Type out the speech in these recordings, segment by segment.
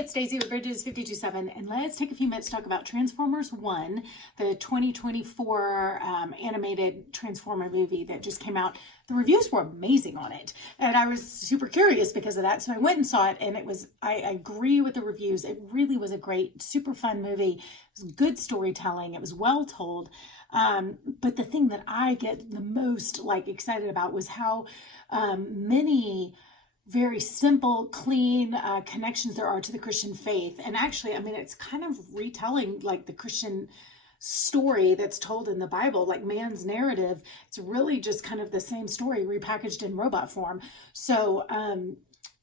it's Daisy with Bridges 527, and let's take a few minutes to talk about Transformers 1, the 2024 animated Transformer movie that just came out. The reviews were amazing on it, and I was super curious because of that, so I went and saw it, and I agree with the reviews. It really was a great, super fun movie. It was good storytelling. It was well told. But the thing that I get the most excited about was how many very simple, clean connections there are to the Christian faith. And actually, I mean, it's kind of retelling the Christian story that's told in the Bible, like man's narrative. It's really just kind of the same story repackaged in robot form. So,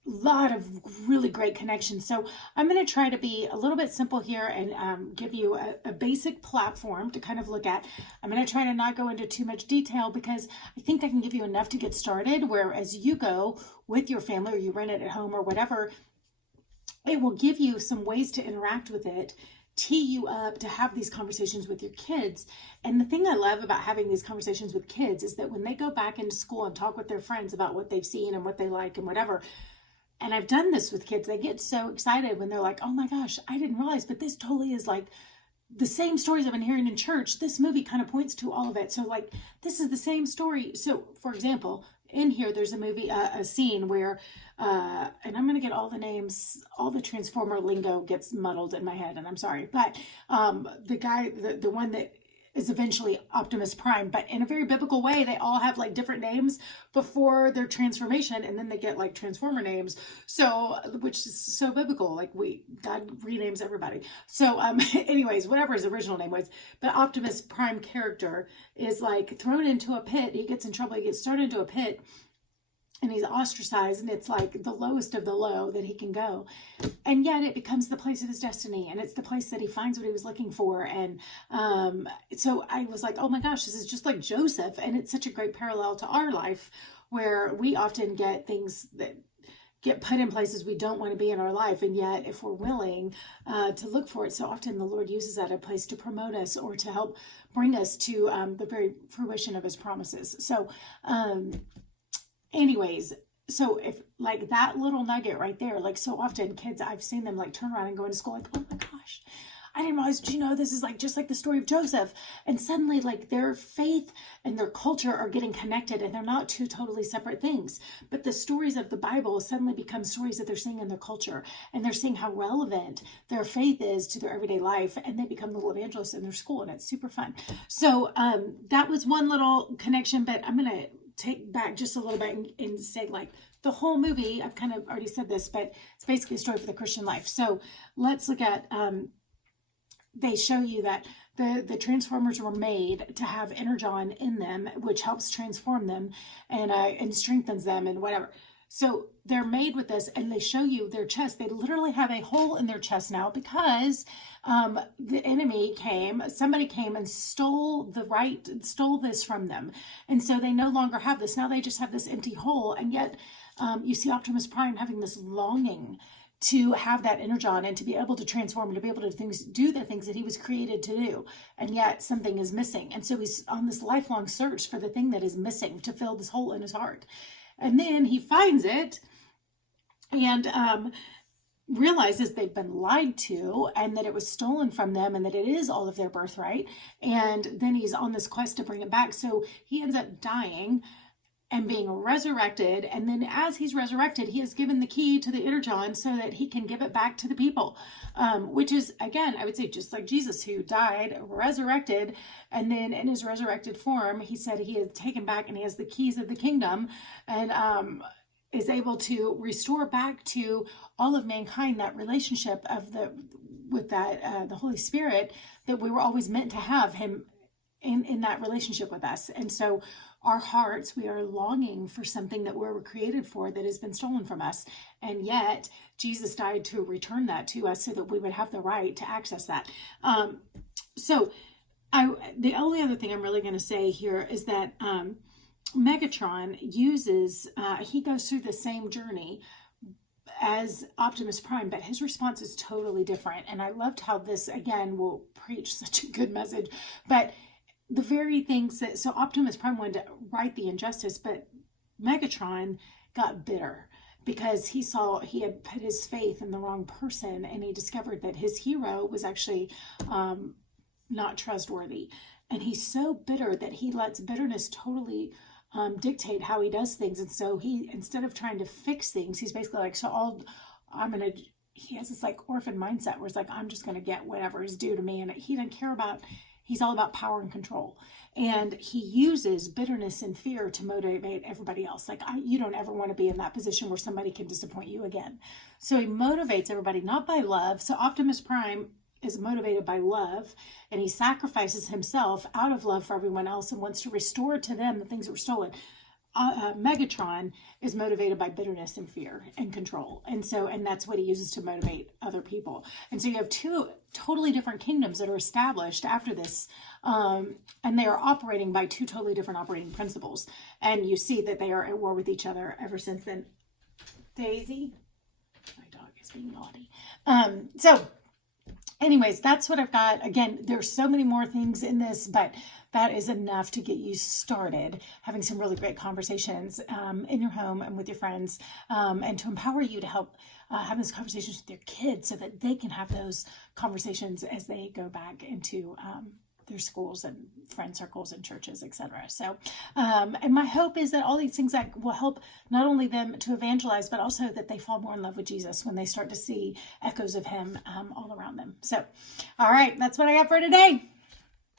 lot of really great connections. So I'm going to try to be a little bit simple here and give you a basic platform to kind of look at. I'm going to try to not go into too much detail because I think I can give you enough to get started, where as you go with your family or you rent it at home or whatever, it will give you some ways to interact with it, tee you up to have these conversations with your kids. And the thing I love about having these conversations with kids is that when they go back into school and talk with their friends about what they've seen and what they like and whatever, and I've done this with kids, they get so excited when they're like, oh my gosh, I didn't realize, but this totally is like the same stories I've been hearing in church. This movie kind of points to all of it. So this is the same story. So for example, in here, there's a movie, a scene where, and I'm going to get all the names, all the Transformer lingo gets muddled in my head, and I'm sorry, but the guy, the one that is eventually Optimus Prime, but in a very biblical way, they all have different names before their transformation, and then they get Transformer names. So, which is so biblical. God renames everybody. So, anyways, whatever his original name was, but Optimus Prime character is thrown into a pit. He gets in trouble. He gets thrown into a pit, and he's ostracized, and it's the lowest of the low that he can go. And yet it becomes the place of his destiny, and it's the place that he finds what he was looking for. And so I was like, oh my gosh, this is just like Joseph. And it's such a great parallel to our life, where we often get things that get put in places we don't want to be in our life. And yet if we're willing to look for it, so often the Lord uses that a place to promote us or to help bring us to the very fruition of his promises. So, anyways, so if that little nugget right there, so often kids, I've seen them turn around and go into school oh my gosh, I didn't realize, this is just like the story of Joseph. And suddenly their faith and their culture are getting connected, and they're not two totally separate things. But the stories of the Bible suddenly become stories that they're seeing in their culture, and they're seeing how relevant their faith is to their everyday life, and they become little evangelists in their school, and it's super fun. So that was one little connection, but I'm going to take back just a little bit and say the whole movie, I've kind of already said this, but it's basically a story for the Christian life. So let's look at, they show you that the Transformers were made to have Energon in them, which helps transform them and strengthens them and whatever. So they're made with this, and they show you their chest. They literally have a hole in their chest now because the enemy somebody came and stole this from them. And so they no longer have this. Now they just have this empty hole. And yet you see Optimus Prime having this longing to have that Energon and to be able to transform and to be able to do the things that he was created to do. And yet something is missing. And so he's on this lifelong search for the thing that is missing to fill this hole in his heart. And then he finds it and realizes they've been lied to, and that it was stolen from them, and that it is all of their birthright. And then he's on this quest to bring it back. So he ends up dying and being resurrected. And then as he's resurrected, he is given the key to the Energon so that he can give it back to the people, which is, again, I would say just like Jesus, who died, resurrected, and then in his resurrected form, he said he has taken back and he has the keys of the kingdom, and is able to restore back to all of mankind that relationship with the Holy Spirit that we were always meant to have, him in that relationship with us. And so our hearts, we are longing for something that we were created for that has been stolen from us. And yet Jesus died to return that to us so that we would have the right to access that. The only other thing I'm really going to say here is that Megatron he goes through the same journey as Optimus Prime, but his response is totally different. And I loved how this, again, will preach such a good message. But the very things that, so Optimus Prime wanted to right the injustice, but Megatron got bitter because he saw he had put his faith in the wrong person, and he discovered that his hero was actually not trustworthy. And he's so bitter that he lets bitterness totally dictate how he does things. And so he, instead of trying to fix things, he's basically like, he has this like orphan mindset where it's like, I'm just going to get whatever is due to me. And he doesn't care about, he's all about power and control. And he uses bitterness and fear to motivate everybody else. Like, you don't ever want to be in that position where somebody can disappoint you again. So he motivates everybody, not by love. So Optimus Prime is motivated by love, and he sacrifices himself out of love for everyone else and wants to restore to them the things that were stolen. Megatron is motivated by bitterness and fear and control. And that's what he uses to motivate other people. And so you have two totally different kingdoms that are established after this. And they are operating by two totally different operating principles. And you see that they are at war with each other ever since then. Daisy, my dog is being naughty. Anyways, that's what I've got. Again, there's so many more things in this, but that is enough to get you started having some really great conversations in your home and with your friends, and to empower you to help have those conversations with your kids so that they can have those conversations as they go back into their schools and friend circles and churches, etc. So, and my hope is that all these things that will help not only them to evangelize, but also that they fall more in love with Jesus when they start to see echoes of him all around them. So, all right, that's what I got for today.